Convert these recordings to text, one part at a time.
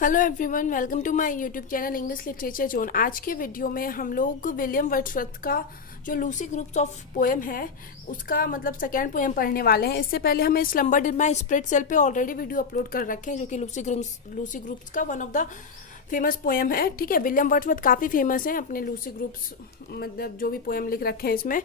Hello everyone, welcome to my YouTube channel English literature zone. आज के video में हम लोग विलियम वर्ड्सवर्थ का जो लूसी ग्रुप्स ऑफ पोएम है उसका मतलब सेकेंड पोएम पढ़ने वाले हैं। इससे पहले हमें slumber in my spirit seal पे ऑलरेडी वीडियो अपलोड कर रखे हैं जो कि लूसी ग्रुप्स का one of the famous poem है। ठीक है, विलियम वर्ड्सवर्थ काफ़ी फेमस हैं अपने लूसी ग्रुप्स, मतलब जो भी पोएम लिख रखे हैं इसमें।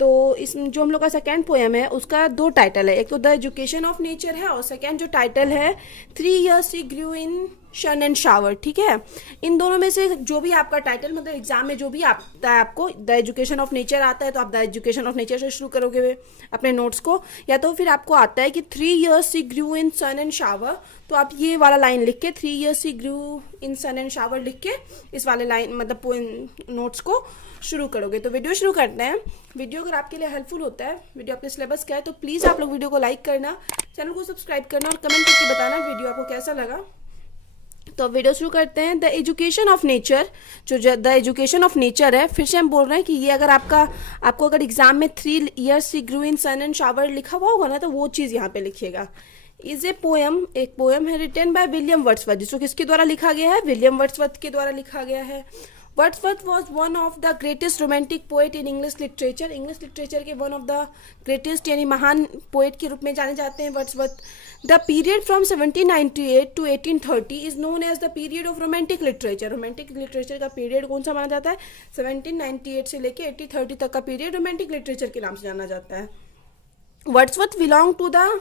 तो इस जो हम लोग का सेकेंड पोएम है उसका दो टाइटल है, एक तो द एजुकेशन ऑफ नेचर है और सेकेंड जो टाइटल है 3 years शी ग्रू इन शन एंड शावर। ठीक है, इन दोनों में से जो भी आपका टाइटल मतलब एग्जाम में जो भी आता है, आपको द एजुकेशन ऑफ नेचर आता है तो आप द एजुकेशन ऑफ नेचर से शुरू करोगे अपने नोट्स को, या तो फिर आपको आता है कि 3 years she grew in sun and shower तो आप ये वाला लाइन लिख के 3 years she grew in sun and shower लिख के इस वाले लाइन मतलब पोएम नोट्स को शुरू करोगे। तो वीडियो शुरू करते हैं। वीडियो अगर आपके लिए हेल्पफुल होता है, वीडियो अपने सिलेबस का है, तो प्लीज़ आप लोग वीडियो को लाइक करना, चैनल को सब्सक्राइब करना और कमेंट करके बताना वीडियो आपको कैसा लगा। तो वीडियो शुरू करते हैं। द एजुकेशन ऑफ नेचर, जो द एजुकेशन ऑफ नेचर है, फिर से हम बोल रहे हैं कि ये अगर आपको अगर एग्जाम में 3 years she grew in sun and shower लिखा हुआ होगा ना, तो वो चीज़ यहाँ पे लिखिएगा। इज ए पोएम, एक पोएम है रिटन बाय विलियम वर्ड्सवर्थ, जिसको किसके द्वारा लिखा गया है? विलियम वर्ड्सवर्थ के द्वारा लिखा गया है। Wordsworth was one of the greatest romantic poet in English literature, English literature के वन ऑफ द ग्रेटेस्ट यानी महान पोएट के रूप में जाने जाते हैं Wordsworth. The period from 1798 to 1830 is known as the period of romantic literature. Romantic literature का पीरियड कौन सा माना जाता है? 1798 से लेके 1830 तक का पीरियड रोमांटिक लिटरेचर के नाम से जाना जाता है। Wordsworth belong to the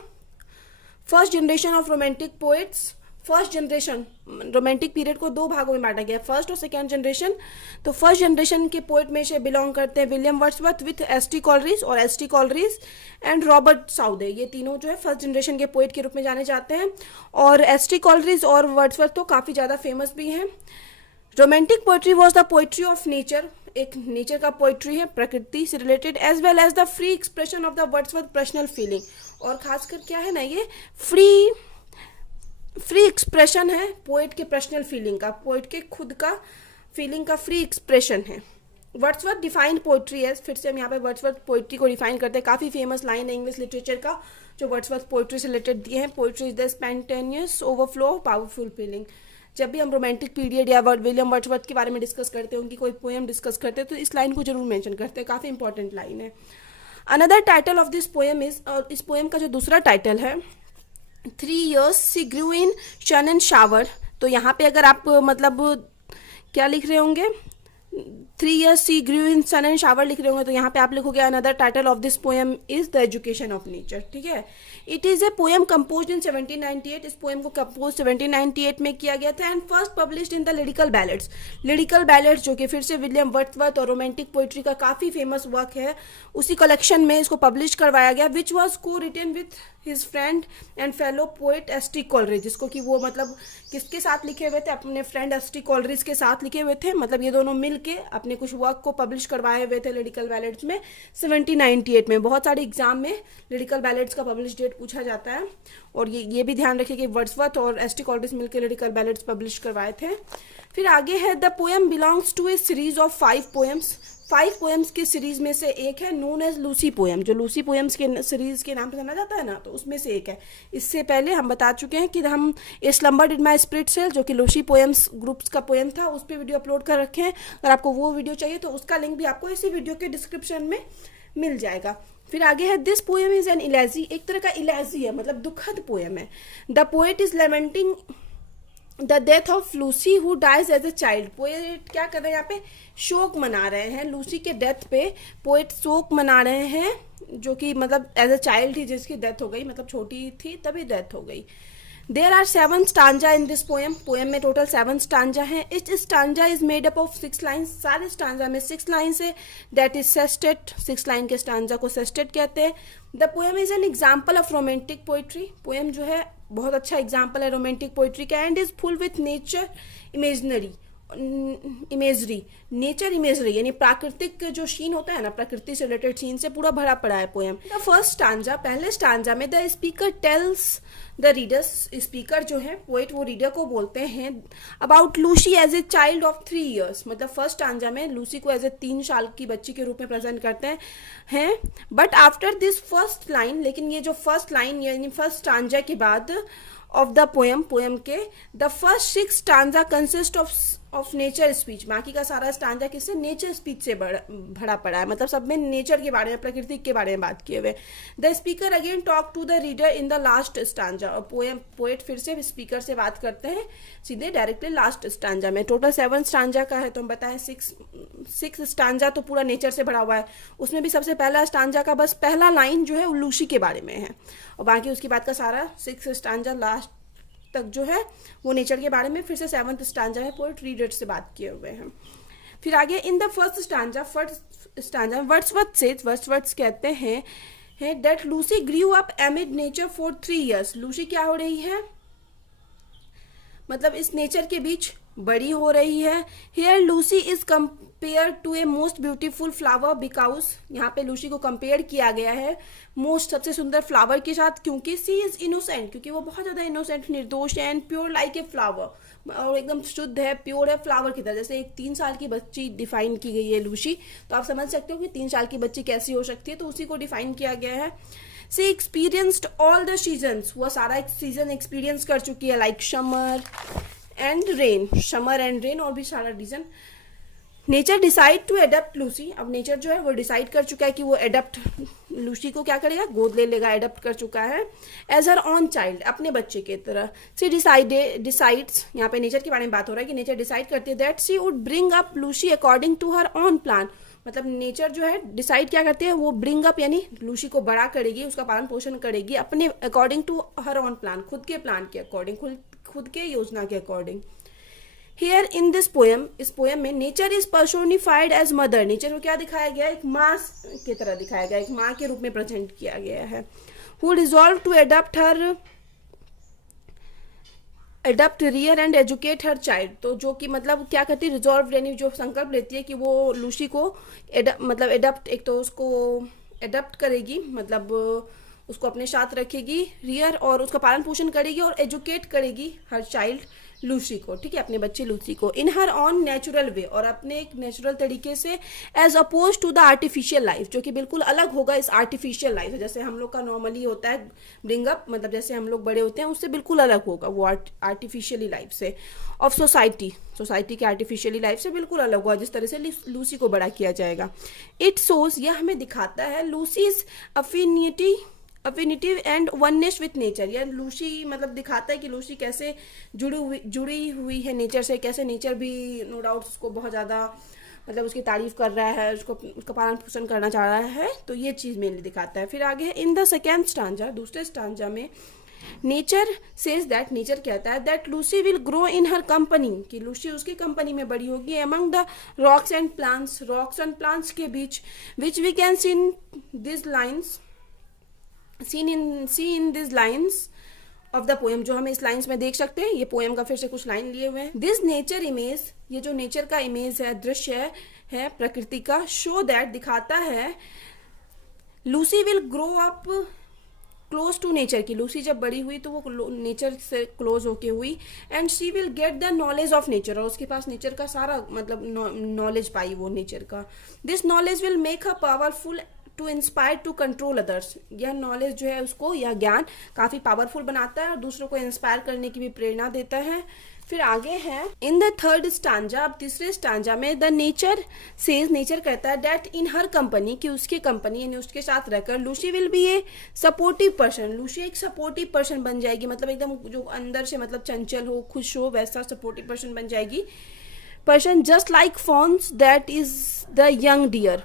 first generation of romantic poets. First generation romantic period को दो भागों में बांटा गया, फर्स्ट और सेकेंड जनरेशन। तो फर्स्ट जनरेशन के पोएट में से बिलोंग करते हैं William Wordsworth with S T. Coleridge और ST. Coleridge and Robert Southey. ये तीनों जो है फर्स्ट जनरेशन के पोएट के रूप में जाने जाते हैं। और एस.टी. कॉलरिज और वर्ड्सवर्थ तो काफ़ी ज़्यादा फेमस भी हैं। Romantic poetry was the poetry of nature, एक नेचर का पोएट्री है, प्रकृति से related, as well as the free expression of the Wordsworth personal feeling. और खासकर क्या है ना, ये फ्री एक्सप्रेशन है पोएट के पर्सनल फीलिंग का, पोएट के खुद का फीलिंग का फ्री एक्सप्रेशन है। वर्ड्सवर्थ डिफाइंड पोएट्री एज, फिर से हम यहाँ पे वर्ड्सवर्थ पोएट्री को डिफाइन करते हैं। काफ़ी फेमस लाइन है इंग्लिश लिटरेचर का जो वर्ड्सवर्थ पोएट्री से रिलेटेड दिए हैं। Poetry is the spontaneous overflow of powerful feeling. जब भी हम रोमांटिक पीरियड या विलियम वर्ड्सवर्थ के बारे में डिस्कस करते हैं, उनकी कोई पोएम डिस्कस करते हैं, तो इस लाइन को जरूर मेंशन करते हैं, काफ़ी इंपॉर्टेंट लाइन है। Another title of this poem is, और इस पोएम का जो दूसरा टाइटल है 3 years शी ग्रू इन शन एंड शावर। तो यहाँ पे अगर आप मतलब क्या लिख रहे होंगे, 3 years she grew in sun and shower लिख रहे होंगे, तो यहाँ पे आप लिखोगे another title of this poem is the education of nature. ठीक है, it is a poem compose in 1798। इस पोएम को कंपोज 1798 में किया गया था and first published in the lyrical ballads. Lyrical ballads जो कि फिर से विलियम वर्ड्सवर्थ और रोमांटिक पोइट्री का काफ़ी फेमस वर्क है, उसी कलेक्शन में इसको पब्लिश करवाया गया, which was co-written with his friend and fellow poet ST. Coleridge, जिसको कि वो मतलब किसके साथ लिखे हुए थे? अपने फ्रेंड एस.टी. कॉलरिज के साथ लिखे हुए थे। मतलब ये दोनों मिल के अपने कुछ वर्क को पब्लिश करवाए हुए थे लिरिकल बैलेड्स में 1798 में। बहुत सारे एग्जाम में लिरिकल बैलेड्स का पब्लिश डेट पूछा जाता है, और ये भी ध्यान रखिए कि वर्ड्सवर्थ और एस.टी. कॉलरिज मिलकर लिरिकल बैलेड्स पब्लिश करवाए थे। फिर आगे है the poem belongs to a series of 5 poems. 5 poems की सीरीज में से एक है नोन एज लूसी पोएम, जो लूसी पोएम्स के सीरीज के नाम से जाना जाता है ना, तो उसमें से एक है। इससे पहले हम बता चुके हैं कि हम a slumber in my spirit seal जो कि लूसी पोएम्स ग्रुप्स का पोएम था, उस पर वीडियो अपलोड कर रखे हैं। अगर आपको वो वीडियो चाहिए तो उसका लिंक भी आपको इसी वीडियो के डिस्क्रिप्शन में मिल जाएगा। फिर आगे है this poem is an elegy, एक तरह का इलेजी है, मतलब दुखद पोएम है। The poet is lamenting the death of Lucy who dies as a child. Poet क्या कर रहे हैं यहाँ पे? शोक मना रहे हैं लूसी के डेथ पे। पोएट शोक मना रहे हैं, जो कि मतलब एज ए चाइल्ड थी जिसकी डेथ हो गई, मतलब छोटी थी तभी डेथ हो गई। There are 7 stanza in this poem. Poem में टोटल 7 स्टांजा हैं। Each stanza is made up of 6 lines. सारे स्टांजा में 6 लाइन्स है, दैट इज सेस्टेट। 6 लाइन के स्टांजा को सेस्टेट कहते हैं। The poem is an example of romantic poetry. Poem जो है बहुत अच्छा एग्जाम्पल है रोमांटिक पोइट्री का, and is full with nature imagery. Nature imagery यानी प्राकृतिक जो सीन होता है ना, प्रकृति से रिलेटेड सीन से पूरा भरा पड़ा है पोएम। द फर्स्ट स्टांजा, पहले स्टांजा में the speaker tells the readers, speaker जो है पोएट वो रीडर को बोलते हैं about Lucy as a child of 3 years। मतलब फर्स्ट स्टांजा में लूसी को एज ए 3 साल की बच्ची के रूप में प्रेजेंट करते हैं। But after this first line, लेकिन ये जो फर्स्ट लाइन यानी फर्स्ट स्टांजा के बाद ऑफ द पोएम, पोएम के the first 6 stanza consist of nature speech. बाकी का सारा स्टांजा किससे, नेचर स्पीच से भरा पड़ा है, मतलब सब में नेचर के बारे में, प्रकृति के बारे में बात किए हुए। The speaker again talk to the reader in the last stanza, और पोएट फिर से स्पीकर से बात करते हैं सीधे डायरेक्टली लास्ट स्टांजा में। टोटल 7 स्टांजा का है, तो हम बताएं 6 स्टांजा तो पूरा नेचर से भरा हुआ है। उसमें भी सबसे पहला स्टांजा का बस पहला लाइन जो है वो लूसी के बारे में है, और बाकी उसके बाद का सारा 6 स्टांजा लास्ट तक जो है वो नेचर के बारे में। फिर से 7th स्टांजा है पोएट रीडर से बात किए हुए हैं। फिर आगे in the first stanza Wordsworth कहते हैं that Lucy grew up एमिड nature for 3 years। Lucy क्या हो रही है, मतलब इस नेचर के बीच बड़ी हो रही है। Here Lucy is compare to a most beautiful flower because, यहाँ पे लूसी को कंपेयर किया गया है मोस्ट सबसे सुंदर फ्लावर के साथ, क्योंकि सी इज इनोसेंट, क्योंकि वो बहुत ज्यादा इनोसेंट निर्दोष है, and pure like a flower, और एकदम शुद्ध है, प्योर है फ्लावर की तरह। जैसे एक 3 साल की बच्ची डिफाइन की गई है लूसी, तो आप समझ सकते हो कि 3 साल की बच्ची कैसी हो सकती है, तो उसी को डिफाइन किया गया है। सी एक्सपीरियंस्ड ऑल द सीजन्स, वह सारा एक सीजन एक्सपीरियंस कर चुकी है, लाइक समर एंड रेन, और भी सारा reason. Nature decide to adopt Lucy, अब नेचर जो है वो डिसाइड कर चुका है कि वो एडप्ट लूसी को क्या करेगा, गोद ले लेगा, एडप्ट कर चुका है एज हर ऑन चाइल्ड, अपने बच्चे की तरह। सी डिसाइड्स, यहाँ पे नेचर के बारे में बात हो रहा है कि नेचर डिसाइड करती है that she would bring up Lucy according to her own plan, मतलब नेचर जो है डिसाइड क्या करती है, वो ब्रिंग अप यानी लूसी को बड़ा करेगी, उसका पालन पोषण करेगी अपने according to her own plan, खुद के प्लान के अकॉर्डिंग, खुद के योजना के according. Here in this poem, इस पोएम में nature is personified as mother, nature को क्या दिखाया गया, एक माँ की तरह दिखाया गया, एक माँ के रूप में प्रेजेंट किया गया है। Who resolve to adopt rear and educate her child, तो जो कि मतलब क्या करती है, रिजॉल्व यानी जो संकल्प लेती है कि वो लूसी को मतलब एडप्ट, एक तो उसको एडप्ट करेगी, मतलब उसको अपने साथ रखेगी, रियर और उसका पालन पोषण करेगी, और एजुकेट करेगी हर चाइल्ड लूसी को, ठीक है, अपने बच्चे लूसी को, इन हर ऑन नेचुरल वे, और अपने एक नेचुरल तरीके से, as oppose to the artificial life, जो कि बिल्कुल अलग होगा इस आर्टिफिशियल लाइफ, जैसे हम लोग का नॉर्मली होता है ब्रिंगअप, मतलब जैसे हम लोग बड़े होते हैं उससे बिल्कुल अलग होगा वो आर्टिफिशियली लाइफ से, ऑफ सोसाइटी के आर्टिफिशियली लाइफ से बिल्कुल अलग होगा, जिस तरह से लूसी को बड़ा किया जाएगा। इट शोज, यह हमें दिखाता है Lucy's affinity and oneness with nature, या लूसी मतलब दिखाता है कि लूसी कैसे जुड़ी हुई है नेचर से, कैसे नेचर भी नो डाउट उसको बहुत ज़्यादा मतलब उसकी तारीफ कर रहा है, उसका पालन पोषण करना चाह रहा है, तो ये चीज़ मेनली दिखाता है। फिर आगे इन द सेकेंड स्टांजा, दूसरे स्टांजा में नेचर सेज दैट, नेचर कहता है that Lucy will grow in her company, कि लूसी उसकी कंपनी में बड़ी होगी, among the rocks and plants के बीच, which we can see in this lines see in this lines of the poem, जो हमें इस लाइन्स में देख सकते हैं, ये पोएम का फिर से कुछ लाइन लिए हुए हैं। दिस नेचर इमेज, ये जो नेचर का इमेज है, दृश्य है प्रकृति का, शो दैट दिखाता है Lucy will grow up close to nature, की लूसी जब बड़ी हुई तो वो नेचर से क्लोज होके हुई, and she will get the knowledge of nature, और उसके पास नेचर का सारा मतलब नॉलेज पाई वो नेचर का। This knowledge will make her powerful to inspire to control others, यह नॉलेज जो है उसको, यह ज्ञान काफी पावरफुल बनाता है और दूसरों को इंस्पायर करने की भी प्रेरणा देता है। फिर आगे है इन द थर्ड स्टांजा, अब तीसरे स्टांजा में द नेचर सेज, नेचर कहता है दैट इन हर कंपनी, कि उसके कंपनी यानी उसके साथ रहकर Lucy will be A supportive person, Lucy एक सपोर्टिव पर्सन बन जाएगी, मतलब एकदम जो अंदर से मतलब चंचल हो, खुश हो, वैसा सपोर्टिव पर्सन बन जाएगी। Person just like fawns that is the young deer,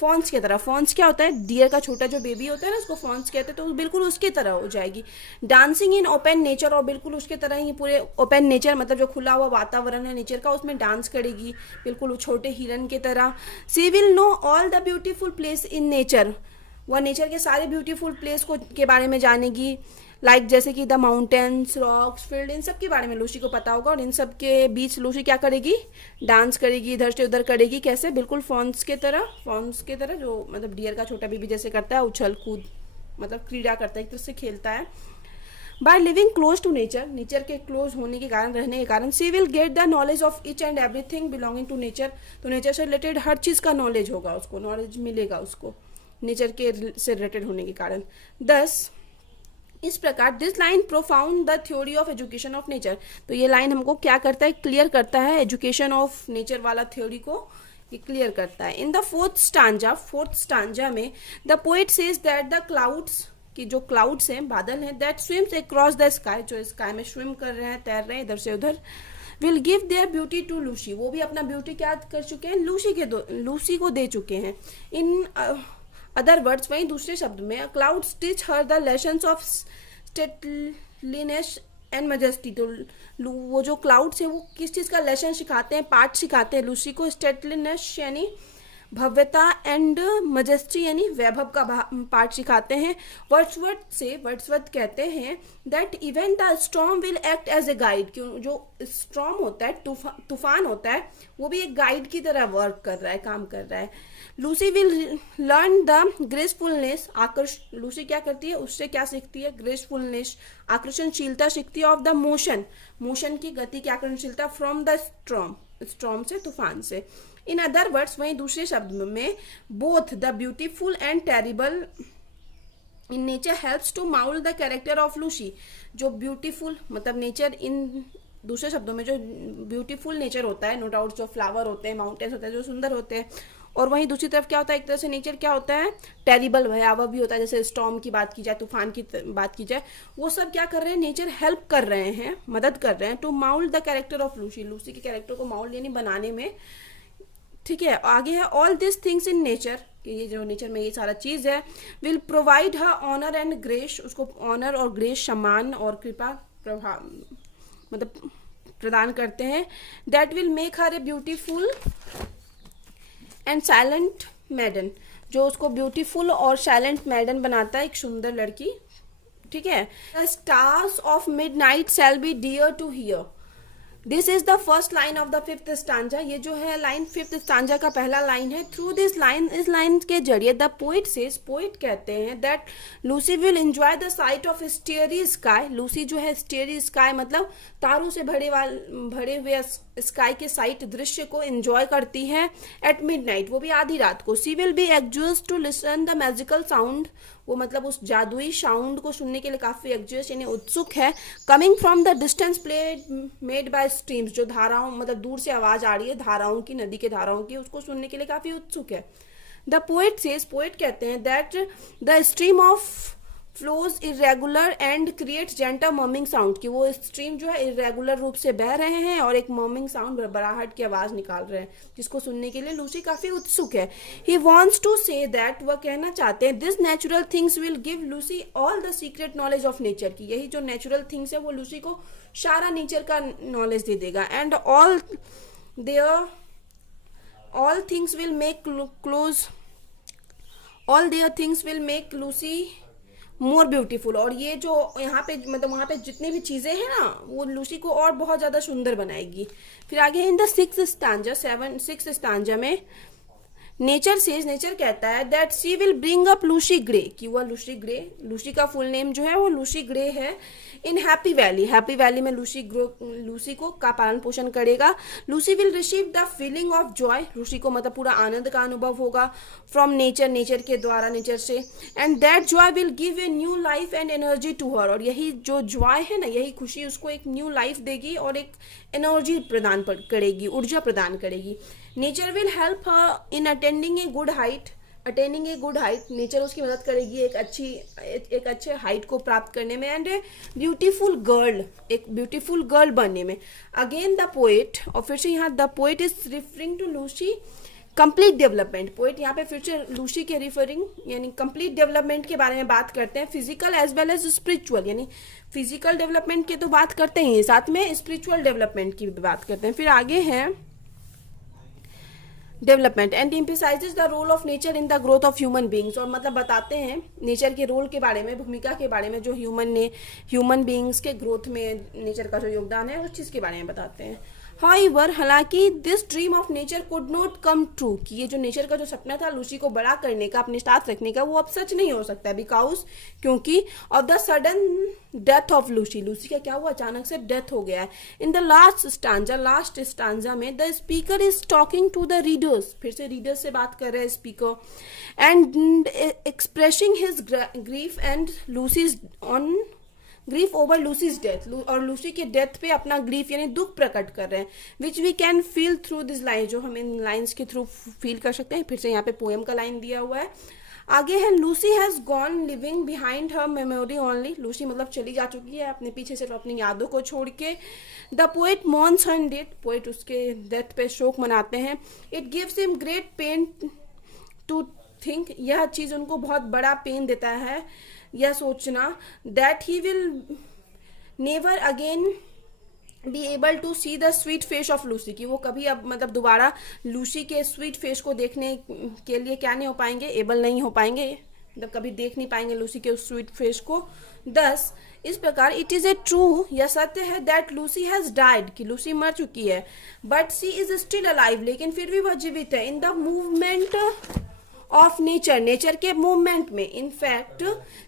fawns की तरह, फॉन्स क्या होता है, डियर का छोटा जो बेबी होता है ना, उसको फॉन्स कहते हैं, तो बिल्कुल उसकी तरह हो जाएगी। डांसिंग इन ओपन नेचर, और बिल्कुल उसके तरह ही पूरे ओपन नेचर, मतलब जो खुला हुआ वातावरण है नेचर का, उसमें डांस करेगी बिल्कुल छोटे हिरन की तरह। She will know all the beautiful place in nature, वह नेचर के सारे ब्यूटीफुल प्लेस को के बारे में जानेगी, लाइक जैसे कि द माउंटेन्स, रॉक्स, फील्ड, इन सब के बारे में लूसी को पता होगा, और इन सब के बीच लूसी क्या करेगी, डांस करेगी, इधर से उधर करेगी, कैसे, बिल्कुल फॉन्स के तरह जो मतलब डियर का छोटा बेबी जैसे करता है, उछल कूद मतलब क्रीड़ा करता है, एक तरह से खेलता है। By living close to nature, nature के क्लोज होने के कारण, रहने के कारण, she will get the knowledge of each and everything belonging to nature, तो नेचर से रिलेटेड हर चीज़ का नॉलेज होगा उसको, नॉलेज मिलेगा उसको नेचर के से रिलेटेड होने के कारण। 10 इस प्रकार this line profound the theory of education of nature. तो ये लाइन हमको क्या करता है, क्लियर करता है एजुकेशन ऑफ नेचर वाला थ्योरी को, ये क्लियर करता है। इन द फोर्थ स्टांजा में the poet says that the clouds, कि जो क्लाउड्स हैं, बादल हैं, that swims across the sky, जो स्काई में स्विम कर रहे हैं, तैर रहे हैं इधर से उधर, will give their beauty to Lucy, वो भी अपना ब्यूटी क्या कर चुके हैं, लूसी को दे चुके हैं। इन अदर वर्ड्स, वहीं दूसरे शब्द में, clouds teach her the lessons of stateliness and majesty. तो वो जो क्लाउड्स हैं वो किस चीज़ का लेसन सिखाते हैं, पार्ट सिखाते हैं लूसी को, स्टेटलीनेस यानी भव्यता एंड मजेस्टी यानी वैभव का पार्ट सिखाते हैं। वर्ड्सवर्थ कहते हैं that even the storm will act as a guide, क्यों जो स्टॉर्म होता है, तूफान होता है, वो भी एक गाइड की तरह वर्क कर रहा है, काम कर रहा है। Lucy will learn the gracefulness, Lucy क्या करती है, उससे क्या सीखती है, ग्रेसफुलनेस, आकर्षणशीलता सीखती है, ऑफ द मोशन की गति की आकर्षणशीलता, फ्रॉम द स्टॉर्म से, तूफान से। इन अदर वर्ड्स, वहीं दूसरे शब्द में, both the beautiful and terrible in nature helps to mould the character of Lucy. जो ब्यूटीफुल मतलब नेचर, इन दूसरे शब्दों में जो ब्यूटीफुल नेचर होता है, नो डाउट जो फ्लावर होते हैं, माउंटेन्स होते हैं, जो सुंदर होते हैं, और वहीं दूसरी तरफ क्या होता है, एक तरह से नेचर क्या होता है, टेरिबल, भयावह भी होता है, जैसे स्टॉर्म की बात की जाए, तूफान की बात की जाए, वो सब क्या कर रहे हैं, नेचर हेल्प कर रहे हैं, मदद कर रहे हैं, to mould the character of Lucy के कैरेक्टर को माउल्ड यानी बनाने में। ठीक है, आगे है, all this things in nature, कि ये जो नेचर में ये सारा चीज़ है, will provide her honour and grace, उसको ऑनर और ग्रेस, सम्मान और कृपा मतलब प्रदान करते हैं। That will make her a beautiful and silent maiden, जो उसको ब्यूटीफुल और साइलेंट मैडन बनाता है, एक सुंदर लड़की। ठीक है, the stars of midnight shall be dear to her, this is the first line of the fifth stanza. ये जो है लाइन फिफ्थ स्टांजा का पहला लाइन है। थ्रू दिस लाइन, इस लाइन के जरिए द पोइट सेज, पोइट कहते हैं that Lucy will enjoy the site of स्टेरी sky. Lucy जो है स्टेरी स्काई मतलब तारों से भरे हुए स्काई के साइट दृश्य को एंजॉय करती है एट मिडनाइट, वो भी आधी रात को। सी विल बी एग्जूस to listen the magical sound, वो मतलब उस जादुई साउंड को सुनने के लिए काफी एग्जूस यानी उत्सुक है। Coming from the distance play made by streams, जो धाराओं मतलब दूर से आवाज आ रही है धाराओं की, नदी के धाराओं की, उसको सुनने के लिए काफी उत्सुक है। द पोएट सेज, पोएट कहते हैं that the stream of flows irregular and creates gentle murmuring sound, कि वो स्ट्रीम जो है इरेगुलर रूप से बह रहे हैं और एक मर्मिंग साउंड, बड़बड़ाहट की आवाज निकाल रहे हैं, जिसको सुनने के लिए लूसी काफी उत्सुक है। He wants to say that, वह कहना चाहते हैं, this natural things will give Lucy all the secret knowledge of nature, की यही जो नेचुरल थिंग्स है वो लूसी को सारा नेचर का नॉलेज दे देगा। And all things will make Lucy more beautiful, और ये जो यहाँ पे मतलब वहाँ पे जितनी भी चीज़ें हैं ना, वो लूसी को और बहुत ज़्यादा सुंदर बनाएगी। फिर आगे इन द सिक्स्थ स्टांजा में नेचर सेज, नेचर कहता है that she will bring up Lucy grey, कि वह लूसी का फुल नेम जो है वो लूसी ग्रे है। इन हैप्पी वैली में लूसी को का पालन पोषण करेगा। Lucy will receive the feeling of Joy, Lucy को मतलब पूरा आनंद का अनुभव होगा फ्रॉम नेचर के द्वारा, नेचर से। And that joy will give a new life and energy to her, और यही जो जॉय है ना, यही खुशी उसको एक न्यू लाइफ देगी और एक एनर्जी प्रदान करेगी, ऊर्जा प्रदान करेगी। Nature will help her in attending a good height, nature उसकी मदद करेगी एक अच्छे हाइट को प्राप्त करने में, एंड एक ब्यूटीफुल गर्ल बनने में। अगेन द पोएट, और फिर से यहाँ the poet is referring to Lucy complete development. Poet यहाँ पे फिर से लूसी के रिफरिंग यानी कंप्लीट डेवलपमेंट के बारे में बात करते हैं, physical as well as spiritual, यानी फिजिकल डेवलपमेंट की तो बात करते हैं, साथ में स्पिरिचुअल डेवलपमेंट की भी बात करते हैं। फिर आगे है development and emphasises the role of nature in the growth of human beings, और मतलब बताते हैं नेचर के रोल के बारे में, भूमिका के बारे में, जो ह्यूमन बींग्स के ग्रोथ में नेचर का जो योगदान है उस चीज़ के बारे में बताते हैं। However, हालांकि this dream of nature could not come true, कि ये जो नेचर का जो सपना था लूसी को बड़ा करने का, अपने साथ रखने का, वो अब सच नहीं हो सकता, बिकॉज क्योंकि of the sudden death of Lucy, Lucy का क्या हुआ, अचानक से डेथ हो गया है। इन द लास्ट स्टांजा में the speaker is talking to the readers, फिर से रीडर्स से बात कर रहे हैं speaker, and expressing his grief and Lucy's on grief over Lucy's death, और लूसी के डेथ पे अपना ग्रीफ यानी दुख प्रकट कर रहे हैं, which we can feel through this line, जो हम इन लाइन्स के थ्रू फील कर सकते हैं। फिर से यहाँ पे पोएम का लाइन दिया हुआ है, आगे है Lucy has gone living behind her memory only, Lucy मतलब चली जा चुकी है अपने पीछे से अपनी यादों को छोड़ के। The poet mourns her death, poet उसके डेथ पे शोक मनाते हैं। It gives him great pain to think, यह चीज़ उनको बहुत बड़ा पेन देता है यह सोचना, that he will never again be able to see the sweet face of Lucy, कि वो कभी अब मतलब दोबारा लूसी के स्वीट फेस को देखने के लिए क्या नहीं हो पाएंगे, एबल नहीं हो पाएंगे, मतलब कभी देख नहीं पाएंगे लूसी के उस स्वीट फेस को। दस इस प्रकार इट इज ए ट्रू, यह सत्य है, दैट लूसी हैज डाइड, कि लूसी मर चुकी है, but she is still alive, लेकिन फिर भी वह जीवित है, in the movement of nature, nature के मूवमेंट में। In fact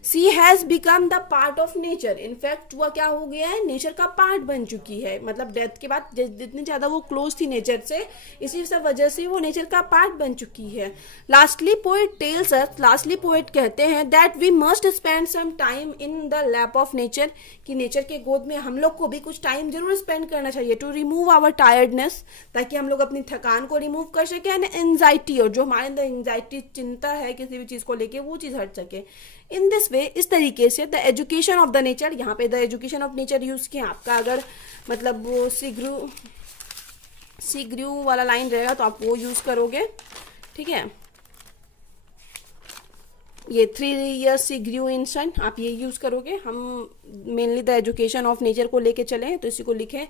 she has become the part of nature, इनफैक्ट वह क्या हो गया है, नेचर का पार्ट बन चुकी है, मतलब डेथ के बाद जितनी ज्यादा वो क्लोज थी नेचर से, इसी सब वजह से वो नेचर का पार्ट बन चुकी है। Lastly poet tells us, lastly poet कहते हैं that we must spend some time in the lap of nature, कि नेचर के गोद में हम लोग को भी कुछ टाइम जरूर स्पेंड करना चाहिए, टू रिमूव आवर टायर्डनेस, ताकि हम लोग अपनी थकान को रिमूव कर सके, एंड एंजाइटी, और जो हमारे अंदर एंजाइटी चिंता है किसी भी चीज को लेके, वो चीज हट सके। इन दिस वे, इस तरीके से the education of the nature, यहाँ पे the education of nature use किया, आपका अगर मतलब वो सी ग्रू वाला लाइन रहेगा तो आप वो यूज करोगे, ठीक है। ये 3 years सी ग्रू इन सन, आप ये यूज करोगे। हम mainly the education of nature को लेके चले हैं, तो इसी को लिखे।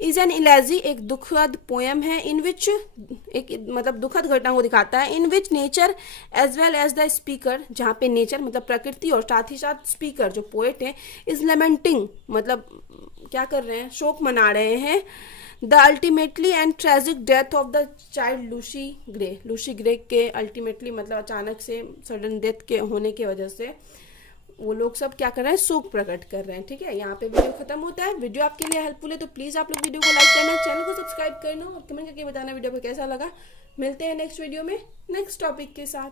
इज एन इलेजी, एक दुखद पोएम है, इन विच एक मतलब दुखद घटना को दिखाता है, in which nature as well as the speaker, जहाँ पे नेचर मतलब प्रकृति और साथ ही साथ स्पीकर जो पोएट है, इज लेमेंटिंग मतलब क्या कर रहे हैं, शोक मना रहे हैं, the ultimately and tragic death of the child Lucy grey, Lucy grey के अल्टीमेटली मतलब अचानक से सडन डेथ के होने की वजह से वो लोग सब क्या कर रहे हैं, शोक प्रकट कर रहे हैं, ठीक है। यहाँ पे वीडियो खत्म होता है। वीडियो आपके लिए हेल्पफुल है तो प्लीज आप लोग वीडियो को लाइक करना, चैनल को सब्सक्राइब करना और कमेंट करके बताना वीडियो को कैसा लगा। मिलते हैं नेक्स्ट वीडियो में नेक्स्ट टॉपिक के साथ।